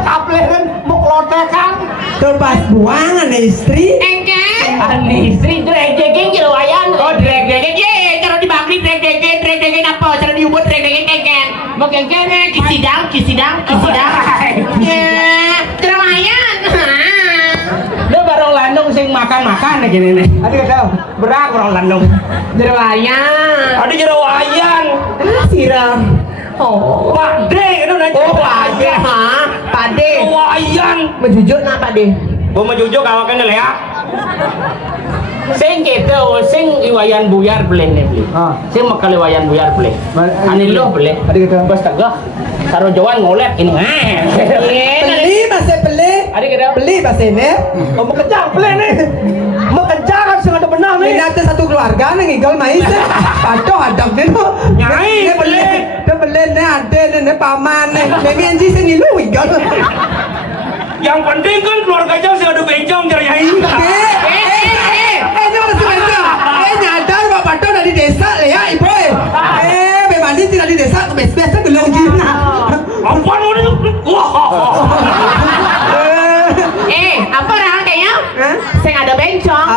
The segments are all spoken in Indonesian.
kapleran mau klotekan. Tuh pas buangan istri. Engke. Istri itu engke kilo wayan. Oh dreg-dreg ye, cara dibakri dreg-dreg apa? Cara diubut dreg-dreg engken. Mau engke kisidang. Ya, cara wayan. Dia baru landung sing makan-makan gini nih. Adik kata Berak orang landung. Cara wayan. adik jero wayan. Siram. Oh, Pakde itu nanya. oh Pakde, ha? Pakde. Wayan. Menjujur nak Pakde. Gua mau jujur kawakan ya. Sing gitu, sing iwayan buyar beli nih beli. Sing makal iwayan buyar beli. Ani lo beli. Adik kata Bos kagak. Karo Jawan ngolek ini. Beli masih beli. Adik kira Beli masih ini. mau kencang beli nih. Mau kencang kan sengaja benar nih. Ini ada satu keluarga nih ngigol mais. Paco ada nih tuh. Nyai, Dia beli. Dia beli nih ada nih paman nih. Memi anji sini lu ngigol. Yang penting kan keluarga jauh sih ada bencong cara nyai. Ini masih bencong. Nyadar Pak Pato dari desa ya ibu. Bebandi tidak di desa biasa belum Cina. Apa nih? Wah. apa orang kayaknya? Sing ada bencong.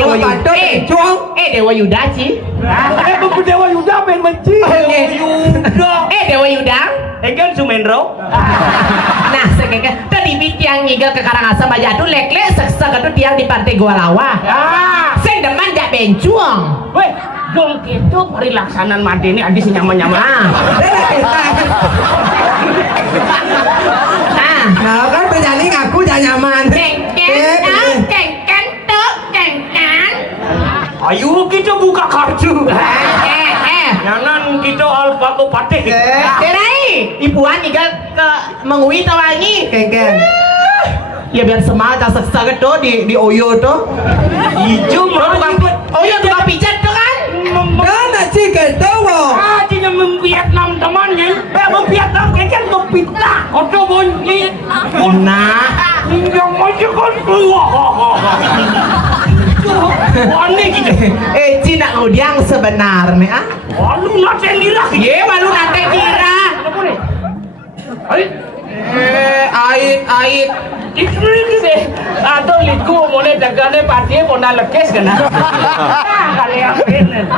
Dewa Pato bencong. Dewa Yuda sih. Dewa Yuda pengen benci. Yuda. Dewa Yuda. Kan Sumendro. Nah, sekeke tadi tiang ngigel ke Karangasem aja tuh lek-lek sek-sek itu tiang di pantai Gua Lawa. Sing deman jak bencong. Weh, dong gitu perilaksanaan mati ini adi sih nyaman-nyaman. Nah kan penyanyi ngaku jangan nyaman. Kengken tuh, kengken. Ayo kita buka kartu. Nyanan kita alfa patih. Cerai, ibuan ngigel ke mengui tawangi. Kengken. Ya biar semangat sek-sek itu di Oyo tuh. Ijo mah. Oyo tukang pijat tuh kan. Mana sih ketawa? Ajinya Vietnam temannya. Vietnam kan kepita. Oto bonci. Nah, Yang masih kan keluar. Wani gitu. Cina ngudiang sebenarnya. Walu nanti dirah. Ye, malu nanti kira. Ait. Atau liku mulai dagane pati pona lekes kena.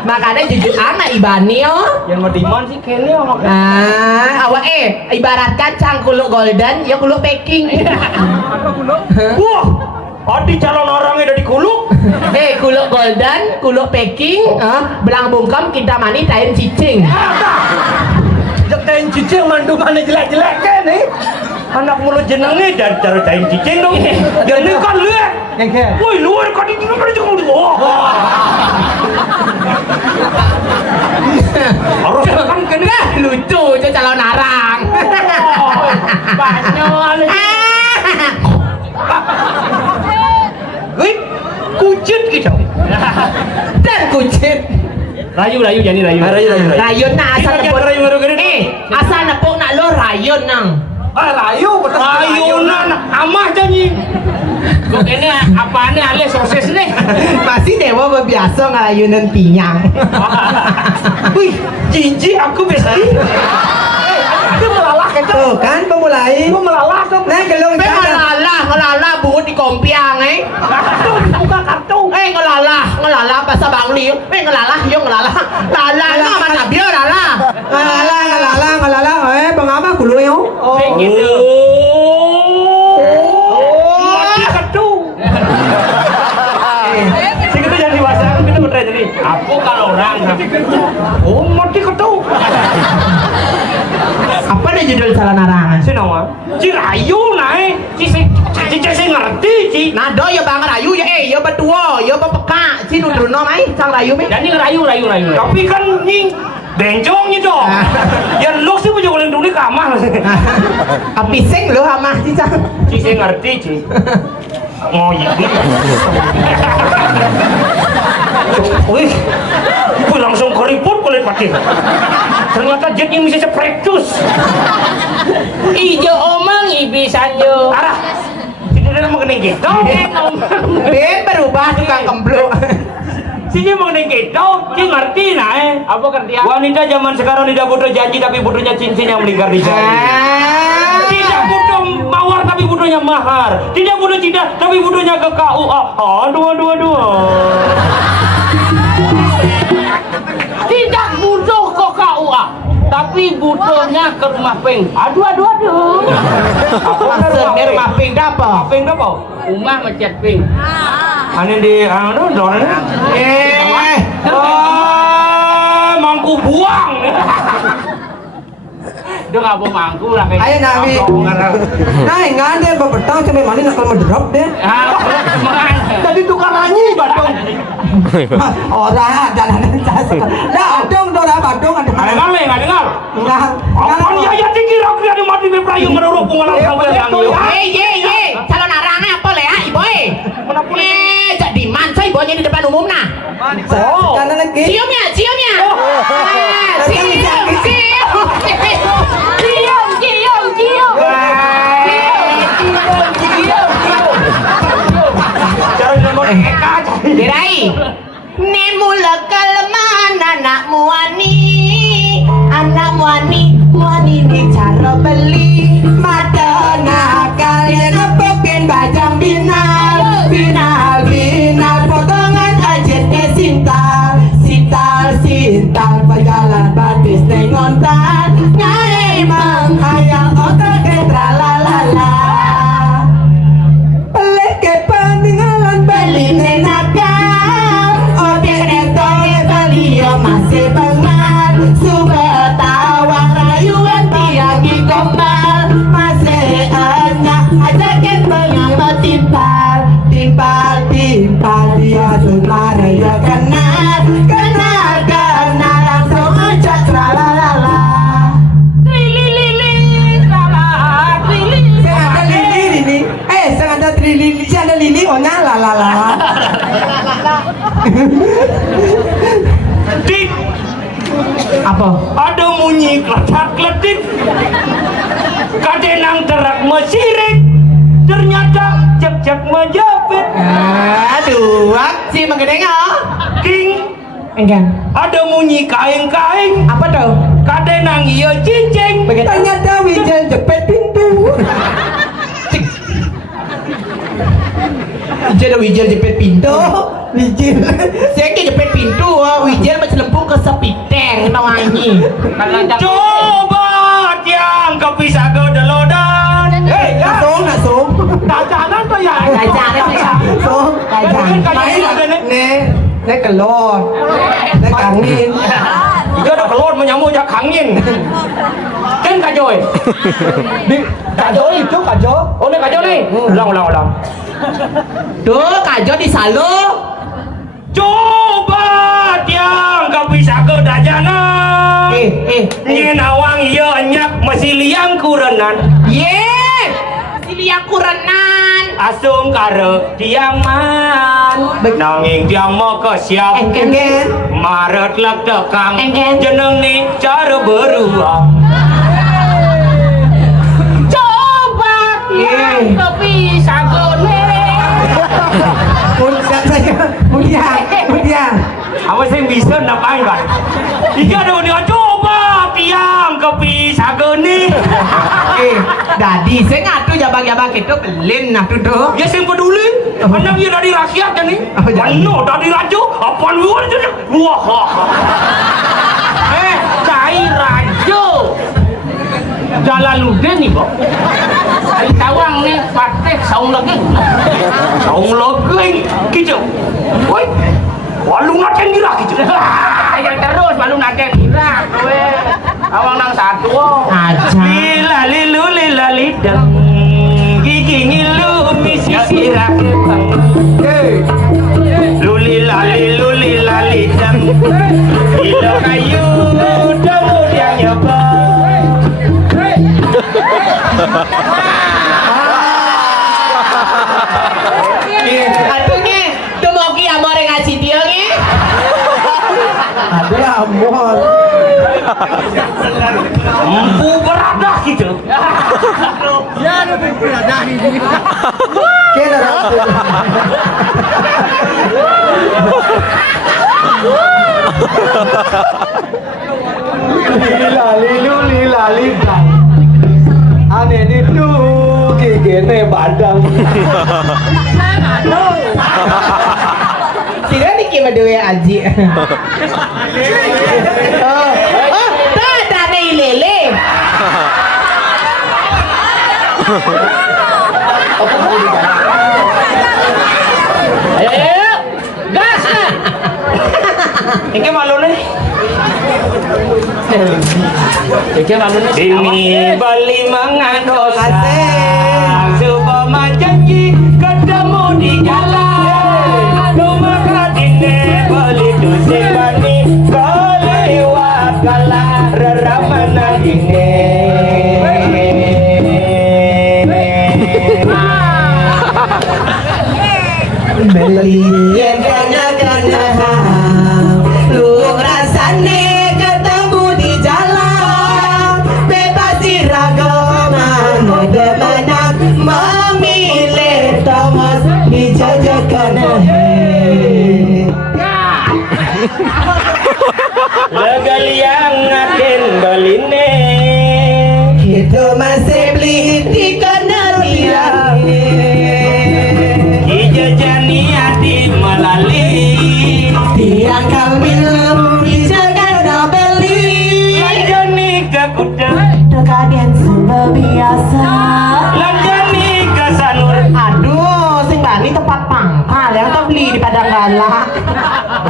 Makanya jujur anak ibani oh. Yang ngediman sih kene ngomong. Awak ibarat kacang kuluk golden, ya kuluk packing. Wah, adi calon orangnya udah dikuluk. Kuluk golden, kuluk packing, belang bungkam kita mani tain cicing. Jektain cicing mandu mana jelek-jelek kan nih. Anak mulut jenengnya dari cara tain cicing dong. Jadi kan lihat. Woi luar kan itu kan jenguk. Harus kan kena Lucu, itu calon arang. Banyol. Wih, kucit gitu. Dan kucit. Rayu jadi rayu. Rayun na asal nepuk. Rayu. Asal nepuk nak lo rayun nang. Rayunan amah janji. Kok ini apaan nih alias sosis nih? Masih dewa biasa ngarayunan pinyang. Wih, jinji aku besti. Aku melalah kan? Tuh kan pemulai. Aku melalah kan? Nah gelung Ngelalah bungut di kompiang Buka kartu. ngelalah bahasa Bangli. Ngelalah Lala mana bio lala. Ngalala. Bang Ama kulo yo. Gitu. Mati kartu. Segitu jangan dewasa kan kita bener jadi. Aku kalau orang. Mati kartu. Apa nih judul salah narangan? Si nama? Si Rayu naik. Si ngerti si. Nado ya bang rayu ya ya berdua ya bepeka si nudruno mai sang rayu mi. Jadi rayu. Tapi kan nih bencongnya dong. Yang lu sih punya boleh dulu kamar. Api sing lo sama si sang. Si ngerti si. Oh iya. Wih, gue langsung keriput kulit pakai. Ternyata jetnya bisa seprektus. Ijo omong ibisan yo. Arah. Sini mau kena gitu. Ben berubah tukang kemblok. Sini mau kena gitu. Dia ngerti nah. Apa kerja? Wanita zaman sekarang tidak butuh janji tapi butuhnya cincin yang melingkar di jari. Tidak butuh butuhnya mahar, tidak butuh cinta, tapi butuhnya ke KUA. Aduh. Tidak butuh ke KUA, tapi butuhnya ke rumah peng. Aduh. Maksudnya rumah ping apa? Peng apa? Rumah macet peng. Ane di dorongnya. Mangku buang. Dia nggak mau mangku lah kayak. Ayo Nabi. Nah, ngande bebetang sampai mana nakal mendrop deh. Jadi tukang nyanyi badung. Orang jalanan jasa. Nah, ada badung ada. Ada dengar. Enggak. Apa ya dikira-kira di mati beprayu ngeruruk pengelang sampai yang yo. Ye, calon arangnya apa le ibu? Jadi mansa ibunya di depan umum nah. Jalan lagi. Ciumnya. Cium. Dirai. Nemula kalaman anak muani di cara beli Madana kalian ngepokin bajang binal potongan ajetnya sintal pejalan batis nengontan ngai menghayal otak ketralalala pelek ke peninggalan beli nenakal oke netoy beli masih bengar subah tawang rayuan tiagi gombal masih enak ajakin pengamat timpal dia sunar ya kenal langsung ajak tralalala sengaja lili ada lili onya lalala Dik, apa? ada munyi kletak-kletik. Kadenang terak mesirik. Ternyata cek menjepit. Aduh, si menggedeng King, enggak. ada munyi kain-kain. Apa tuh? Kadenang iya cincin. ternyata wijel jepit pintu Wijel jepit pintu. wijil Saya jepit pintu, Wijel macam lempung ke sepiteng nawangi. Coba tiang kau bisa ke delodan. Nasong Dajangan tuh ya. Nasong Nek kelon Nek kangin Iya ada keluar menyambut jak angin. Kan kajoy. Kajo itu kajo Oh ini kajoy nih. Ulang. Tuh, kajo di salo. Coba tiang kau bisa ke dajanan. Nyinawang iya nyak masih liang kurenan. Liang kurenan. Asung kare tiaman. Nanging tiang mau ke siap. Maret lek tekang. Jeneng nih cara beruang. Coba tiang bisa gone. Mudian Apa sih bisa napain kan? Iya ada dia coba tiang kepisah geni. Dadi saya ngatu jabang-jabang itu belin nah tuh. Ya sing peduli. Anak dia dari rakyat kan nih. Mana dari raja? Apaan luar je? Wah. Cai raja. Jalan luden nih, Bok. Ai tawang nih patek saung lagi. Saung lagi gitu. Woi. Walung naten gira gitu. Yang terus walung naten gira kowe. Awang nang satu. Aja. Lila lidang. Gigi ngilu misi sirah kebang. Lulila lidang. Ilo kayu demu dia nyoba. Aduhnya, tuh mau ki amore ngasih dia nih. ada amor Empu beradah gitu. kena lila lidang ane itu gini padang. Sira niki madewe aji. Oh, tak ada lele. Ayo, gas. Iki malu nih. Iki malu nih. Dini bali mangan dosa. Supaya janji ketemu di jalan. Maka dini bali dosa bani kaliwat kalah reramana dini. Beli kana lu rasane ketemu di jalan bebas diragaman demenan memilih Thomas dijajakan Legal yang akan beline itu masih beli di kana tiang dijajani hati melalui tiang kamil dijaga beli lanjani ke kuda kaget sudah biasa lanjani ke sanur Aduh, sing bani tempat pangkal yang tak beli di Padang Galak.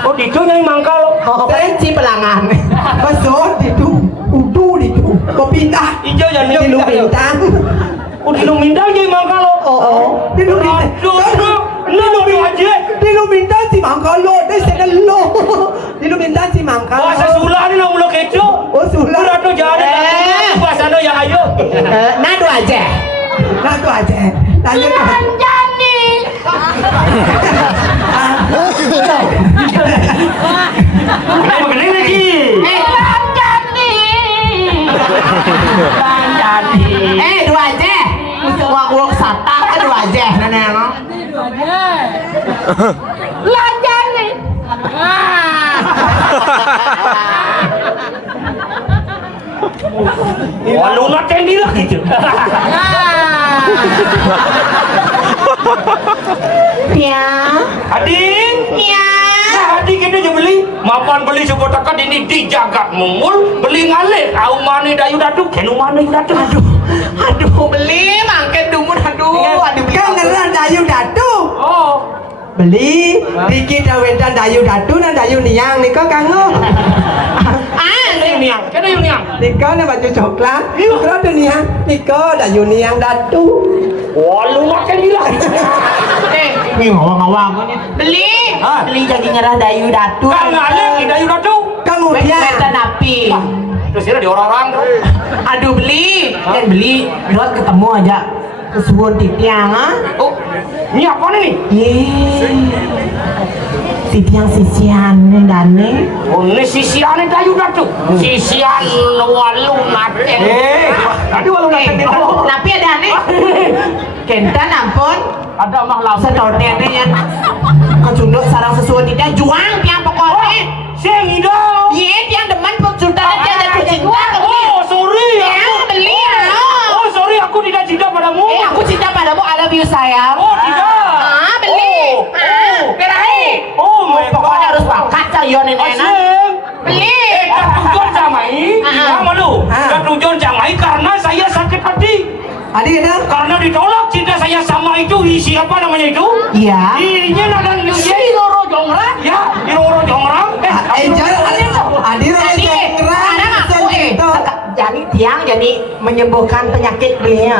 oh itu yang mangkal Oh, kerinci pelangan. besok itu udu itu kau pindah hijau yang di lu bintang udah lu minta jadi mangkal oh di lu bintang lu aja di lu bintang si mangkal lo deh saya lo di lu bintang si mangkal bahasa Sula ni nak mula kecoh oh sulah udah tu jadi bahasa no yang ayo Nado aja. nah tu aja tanya Lanjani. apa kena lagi Lanjani. lanjani Dua aja. Wak sata dua aja. Nenek no. Lanjani. wah lu nak tendi lah gitu Ya. ading Ya. adik kita je beli mapan beli sebuah takat ini di jagat mumul beli ngalih au mani dayu datu kenu mani datu Aduh beli mangke dumun aduh beli kan ngeran dayu datu oh beli dikit dawedan dayu datu na dayu niang niko kango kena niang kena niang niko na baju coklat niko tu niang niko dayu niang datu wah lu makan gila Ini ngawang-ngawang beli Hah? beli jadi nyerah dayu datu kan ngalih dayu datu kemudian Beta napi terus ini di orang-orang aduh beli dan beli buat ketemu aja kesuwun titiang oh ini apa nih titiang sisian dane oh ini sisian dayu datu sisian walu naten tadi walu naten di mana napi ada ane kentan ampun ada makhluk sedornya ane yang kecunduk sarang sesuatu tidak juang tiang pokoknya sing hidau iya tiang demen sudah aja jatuh cinta oh sorry tiang beli oh sorry aku tidak cinta padamu aku cinta padamu I love you sayang oh tidak beli berahi my God. pokoknya harus pakat cayon ini enak Asyik. beli Katujon Jamai apa lu? Katujon Jamai karena saya sakit hati adik ada karena ditolak cinta saya sama itu siapa namanya itu? iya Ininya nadang si Loro Jongrang ya di Loro Jongrang adik sekarang aku jadi tiang jadi menyembuhkan penyakit dia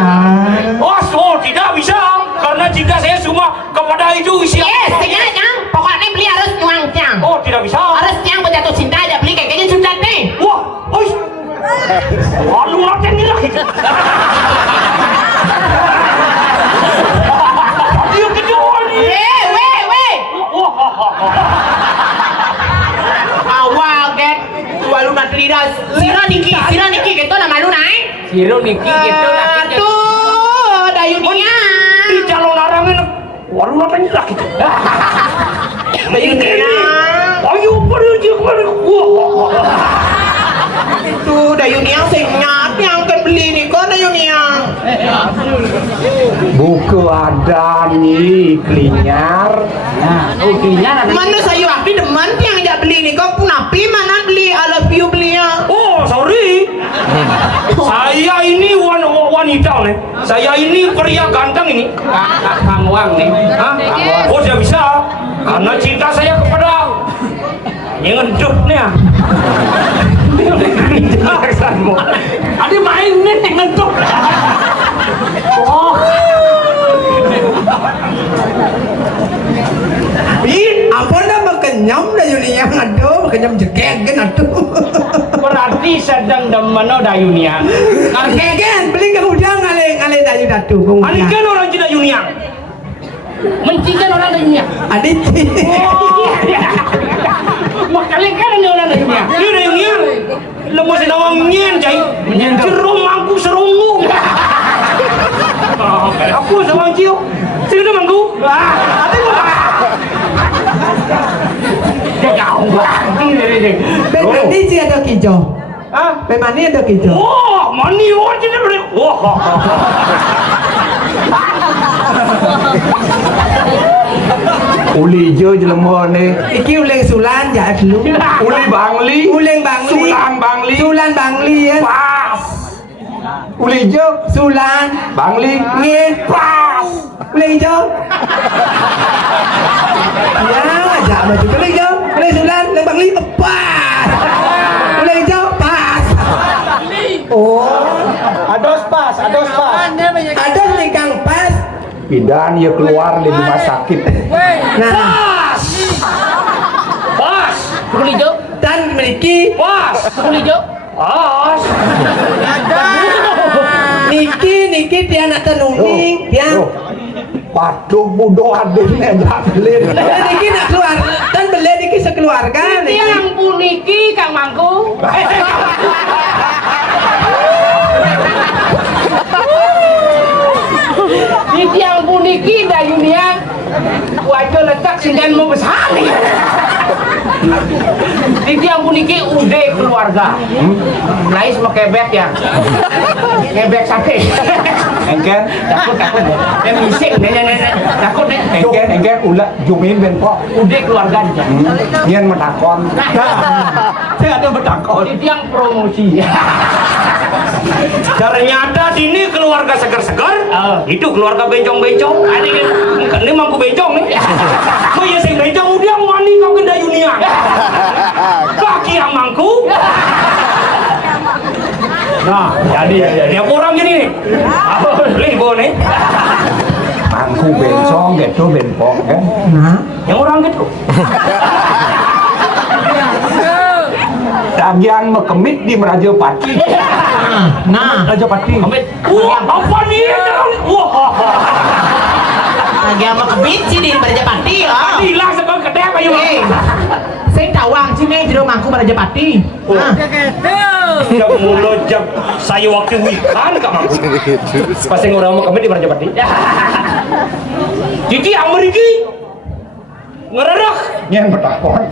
oh tidak bisa karena cinta saya semua kepada itu siapa? tinggal tiang pokoknya beli harus nyuang tiang Oh tidak bisa harus tiang berjatuh cinta aja beli kayaknya sudah nih wah oi wah lu ngapain nih lah gitu dia kedua nih awal get walu matridas sira niki gitu nama lu naik Siro niki gitu aduh dayunia di calon arangin walu ngapain lah gitu dayunia ayo pergi kemana itu dayunia sing nyat yang kan beli nih kok dayunia Buku ada nih klinyar. Nah, klinyar. Mana saya waktu demen yang tidak beli nih kok napi mana beli I love you belinya. Oh, sorry. Saya ini wanita nih. Saya ini pria ganteng ini. Kang Wang nih. Hah? Oh, tidak bisa. Karena cinta saya kepada yang ngedutnya. Ada main nih yang ngedut. Oh. Apa nama kenyam dah Yunia aduh kenyam jegek kan aduh. Berarti sedang demen dayunia. Kegen beli ke udang ngale dayu datu. Kan orang Cina Yunia. Mencikan orang dayunia. Adit. Makanya kan ada orang dayunia. Ini dayunia. Lemus nawang nyen cai. Jerung mangku serungu. Aku sama Cio. Sini mangku. Ada dia kau ini. Bemani sih ada kijo. Ah, Bemani ada kijo. wah, mani wajib ni. Wah. Uli jo jelema nih. Iki uleng sulan ya dulu. Uli bangli. Uleng bangli. Sulan bangli. Sulan bangli ya. Pas. Uli jo Sulan bangli. ngin pas. Uleng jo. Ya, ajak maju uleng jo. Uleng sulan, uleng bangli pas. Uleng jo pas. Oh, Ados pas. ada nih Kang pas. Bidan ya keluar di rumah sakit. Nah, Pas. Beli jo. dan memiliki Pas. Beli jo. Pas. niki dia nak tenunging dia. Waduh bodoh adiknya enggak beli. Niki nak keluar dan beli niki sekeluarga. Ini yang puniki Kang Mangku. Ini yang puniki dayunia. Wajah letak sindan mau besar nih. Ini yang puniki udah keluarga. Lais mau kebek ya. Kebek sate. Engken, Takut. Yang bising nenek. Takut nih. engken ulah jumin ben pok. Udah keluarga aja. Nyen metakon. Saya ada metakon. Itu yang promosi. Ternyata sini keluarga segar-segar. Itu keluarga bencong-bencong. Ini mangku bencong nih. Mau ya sing bencong udah wani kau ke dayunia. Kaki yang mangku. Nah, jadi tiap orang gini nih. Beli nih. Mangku bencong gitu benpok kan. Nah, Yang orang gitu. Dagian mekemit di Merajapati. nah. Merajapati. Wah, apa nih? Wah. Lagi sama kebit sih di Marajapati ya. Hilang sebab kedek ayo. Saya tawang sini di rumahku Marajapati. Tidak mulut jam saya waktu wikan kak mangku. Pasti orang mau kami di Marajapati. Jadi Ameriki ngeredak. Nyen metakon.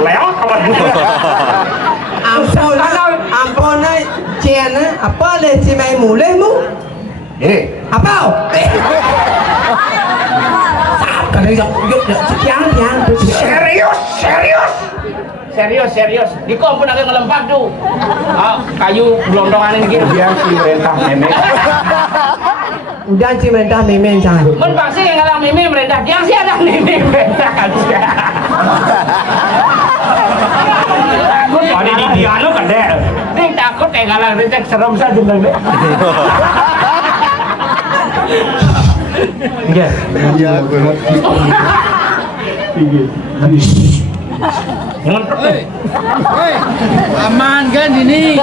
Lewat kawan. Ampun ciana apa le cimai mulai mu? Apa? Kadang yuk sekian. Serius. Di kompon agak ngelempak tuh. Kayu gelondongan ini gitu. Dia si rentah nenek. Udah cimai dah memen jangan. Men pasti yang ngalang mimi merendah. Yang sih ada mimi merendah aja. Ada di Diano kan deh. Dia takut yang ngalang merendah serem saja deh. Iya. Aman kan ini?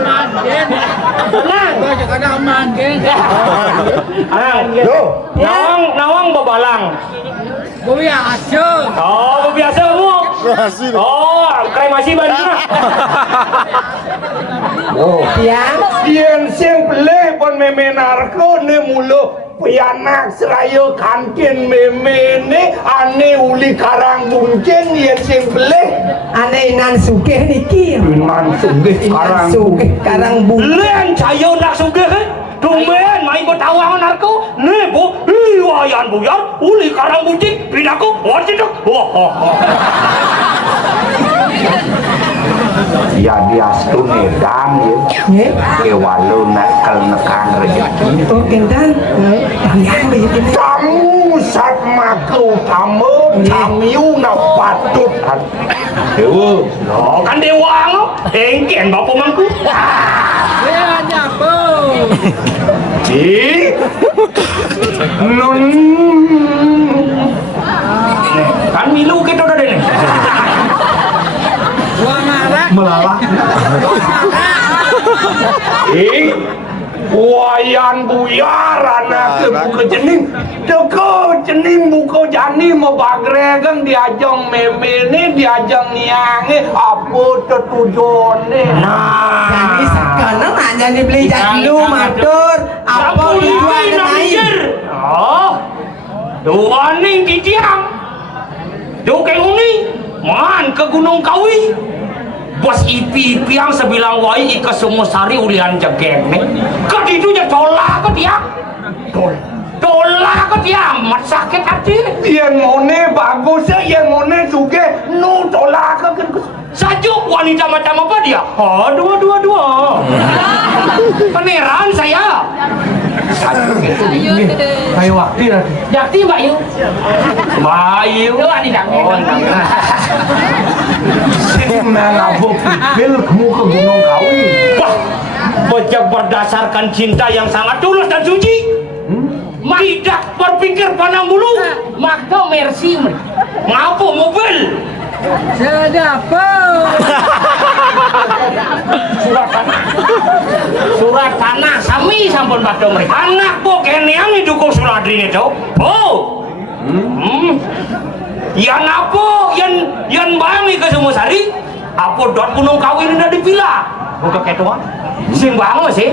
Aman kan? Ada aman kan? Nawang babalang. Gue biasa. Oh, biasa bu. Oh, kremasi Bandung. Oh, Ya. yen sing peleh pon memenarko ne mulo pianak seraya kantin meme ni ane uli karang bungceng yang sing beleh Ane inan sugih niki. iman sugih karang Sugih karang bu. Len saya nak sugih Tumben main bertawang narko Nih bu Wayan buyar Uli karang buncing Pinaku Wajib dok ya dia stune dan Nggih. ya walau nak nekan rezeki Oh kendan. Yang begitu. kamu sat maku kamu kamiu na patut dewa Oh kan dewa Engken bapak mangku Dia nyapa. nun Kan milu kita udah deh Wah marah. melalak wayan buyar anak buka jening teko jening buka jani mau bagregang diajang meme ni diajang niange apa tetujuane Jadi sekarang nak jadi beli jadlu matur. Apa tujuan lain? Oh Tuan ni titiang Dukeng uni Man ke Gunung Kawi Bos ipi yang sebilang wai ika semua sari ulian jegeng nih Ke ditunya tolak ke dia Tolak ke dia Mat sakit hati yang mone bagus yang mone juga nu tolak ke Sajuk wanita macam apa dia? Oh dua Peneran saya kayak waktu lah Jakti Mbak Yu Mbak Yu wanita menabuk pil kamu ke Gunung Kawi Wah, berdasarkan cinta yang sangat tulus dan suci. Tidak berpikir pandang bulu. Maka mercy. Ngapa mobil? Saya nyapa. Surat tanah sami sampun pada mereka. Anak po kene yang didukung Suradri itu. Oh. Yan apa? Yan bangi ke semua sari. Apa dot Gunung Kawi ini dah dipila? Bukan ketua. Sing bangun sih.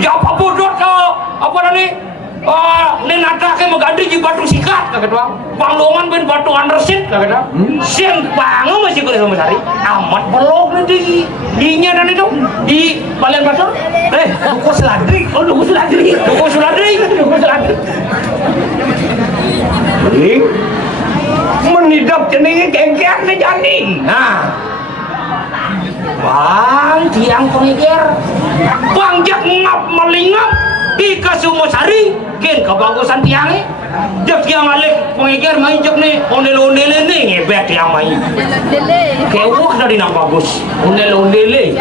Ya apa dot ke apa nani? Nen ada ke megadi di batu sikat kata doang. Panglongan ben batu undersit kata doang. Sing bangun masih ke semua sari. Amat belok nanti. Dinya dan itu di Balen Basur. Duku Seladri. Oh Duku Seladri. Duku Seladri. Duku Seladri. menidap jenenge gengker nih jani Nah, Bang tiang pengikir, Bang jak ngap melingap di Kasumosari, kin kebagusan tiangnya. Jak tiang alik pengikir main jak nih ondel-ondel ini ngebet tiang main. Kewok dari nak bagus, ondel-ondel.